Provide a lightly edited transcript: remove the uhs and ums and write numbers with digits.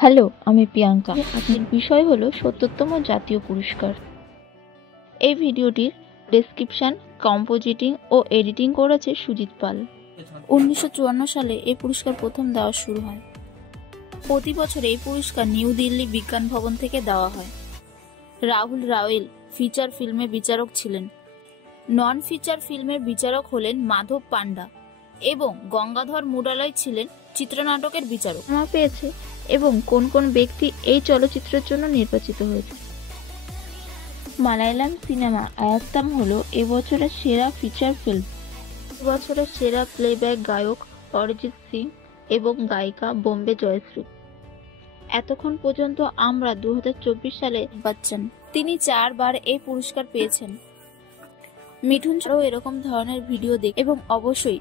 Hello, আমি প্রিয়াঙ্কা। আজকের বিষয় হলো ৭০তম জাতীয় পুরস্কার। এই ভিডিওটির ডেসক্রিপশন, কম্পোজিটিং ও এডিটিং করেছে সুজিত পাল। 1954 সালে এই পুরস্কার প্রথম দেওয়া শুরু হয়। প্রতি বছর এই পুরস্কার নিউ দিল্লি বিজ্ঞান ভবন থেকে দেওয়া হয়। রাহুল রাওয়েল ফিচার ফিল্মের বিচারক ছিলেন। নন ফিচার ফিল্মের বিচারক হলেন মাধব পান্ডা এবং গঙ্গাধর মুরালাই ছিলেন চিত্রনাটকের বিচারক। পেয়েছে এবং কোন কোন ব্যক্তি এই চলচ্চিত্রের জন্য নির্বাচিত হয়েছে। মালায়ালাম সিনেমা আয়াত্তাম হলো এবছরের সেরা ফিচার ফিল্ম। এবছরের সেরা প্লেব্যাক গায়ক অরিজিৎ সিং এবং গায়িকা বোম্বে জয়শ্রী। এতক্ষণ পর্যন্ত আমরা 2024 সালে বচ্চন, তিনি 4 বার এই পুরস্কার পেয়েছেন। মিঠুন ছাড়াও এরকম ধরনের ভিডিও দেখে এবং অবশ্যই